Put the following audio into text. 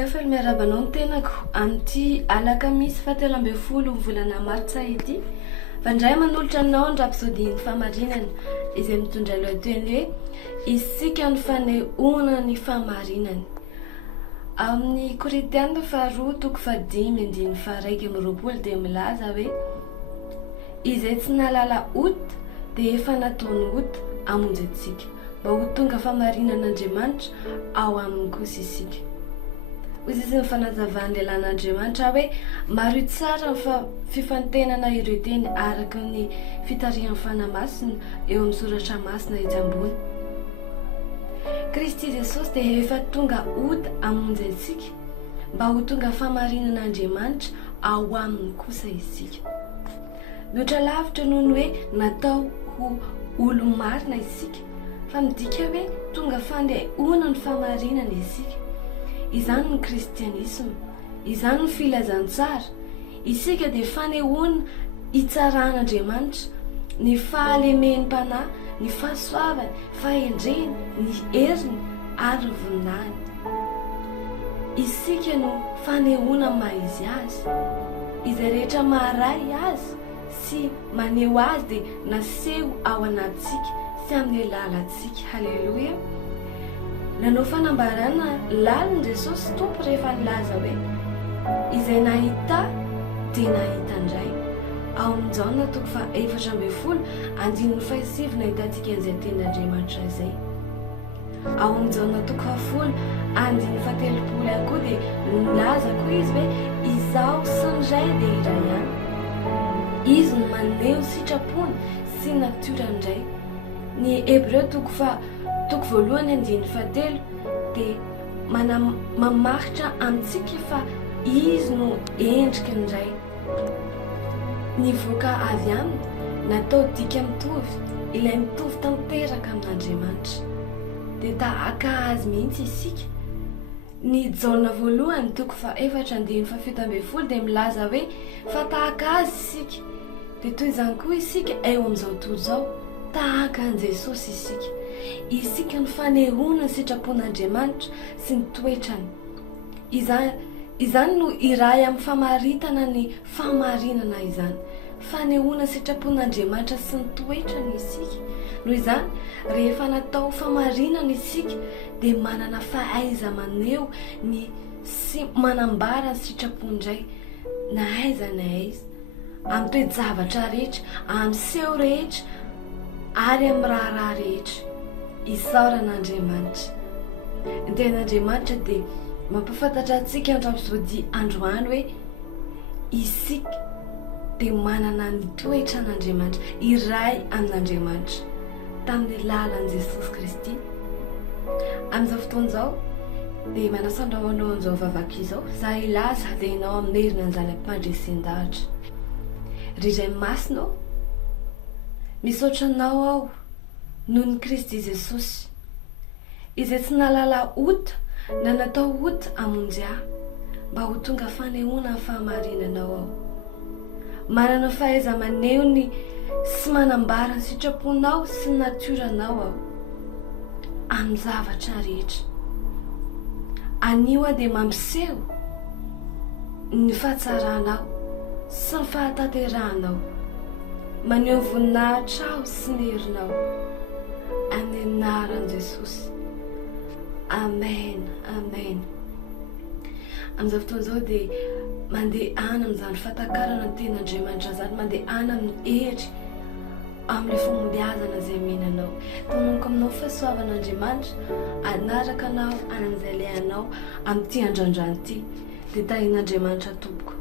efa miarabanao ny tenako amin'ity alakamisy 17 volana martsa ity fa ndray manolotra anao ny rapsodiny Fhamarinany izay mitondra lohateny hoe Isika ny fanehoana ny Fhamarinany. Amin'ny Korinthiana 2:5-1 dia milaza hoe izay tsy nalala ota dia efa nataony ota hamonjy antsika mba ho tonga fahamarinan'Andriamanitra ao aminy kosa isika. Hoy izy ny fanazavan'ny lehilan'Andriamanitra hoe maro tsara ny fifantenana ireo teny araka ny fitarihan'ny fanamasina eo amin'ny soratra masina etsy ambony. Kristy Jesosy dia efa tonga ota hamonjy antsika mba ho tonga fahamarinan'Andriamanitra ao aminy kosa isika. Mihoatra lavitra noho ny hoe natao ho olo marina isika, fa midika hoe tonga fandehoana ny fahamarinana isika. Izany ny kristianisma, izany ny filazantsara. Isika dia fanehoana hitsaran'Andriamanitra, ny fahalemeny-panahy, ny fahasoavany, fahendreny, ny heriny ary ny voninahiny. Isika no fanehoana maizy azy, izay rehetra maharay azy sy maneho azy dia naseho ao anatsika sy amin'ny lalantsika. Haleluia. Nanao fanambarana laliny Jesosy Tompo rehefa nilaza hoe izay nahita dia nahita indray. Ao amin'ny Jaona 4:4-5 nahitantsika an'izay tenin'Andriamanitra izay. Ao amin'ny Jaona 10:3 koa dia nilaza koa izy hoe izaho sy ny ray dia iray ihany. Izy no maneho sitrapony sy natiorany indray. Ny Hebreo 2:7 dia mamaritra amintsika fa izy no endriky ny ray. Nivoaka avy aminy, natao dika mitovy, ilay mitovy tanteraka amin'Andriamanitra. Dia tahaka azy mihitsy isika. Ny Jaona 1:4-7 dia milaza hoe fa tahaka azy isika. Dia toy izany koa isika eo amin'izao tontolo izao, tahaka an Jesosy isika. Isika ny fanehoana ny sitrapon'Andriamanitra sy ny toetrany. Izany no iray amin'ny famaritana ny fahamarinana izany. Fanehoana sitrapon'Andriamanitra sy ny toetrany isika. Noho izany, rehefa natao fahamarinana isika dia manana fahaiza maneho sy manambara ny sitrapondray na aiza na aiza, amin'ny toe-javatra rehetra, amin'ny seho rehetra ary amin'ny raharaha rehetra. Isaoran'Andriamanitra. Ny tenan'Andriamanitra dia mampafantatra antsika ny rapsody androany hoe isika dia manana ny toetran'Andriamanitra, iray amin'Andriamanitra tamin'ny lalan'i Jesosy Kristy. Amin'izao fotoan'izao dia manasandra ho anao an'izao vavaka izao, za ilaza dia ianao amin'ny herinan'izany ampandresin-dahatra. Ry iray masinao, misaotra anao aho noho ny Kristy Jesosy izay tsy nalala ota na natao ota hamonjy ahy mba ho tonga fanehoana ny fahamarinanao aho. Manana fahaiza maneho ny sy manambara ny sitraponao sy ny natioranao aho amin'ny zavatra rehetra. Anio aho dia mampiseho ny fahatsaranao sy ny fahatanteranao, maneho voninahitra aho sy ny herinao amin'ny anaran'i Jesosy. Amen, amen. Amin'izao fotoan'izao dia mandeha any amin'izany fatakarana ny tenan'Andriamanitra zany, mandeha any amin'ny hery, amin'ilay fomodiazana izay menanao. Tanoniko aminao fahasoavan'Andriamanitra anaraka anao any amin'izay lehanao amin'ity androandroany ity dia tahin'Andriamanitra tompoko.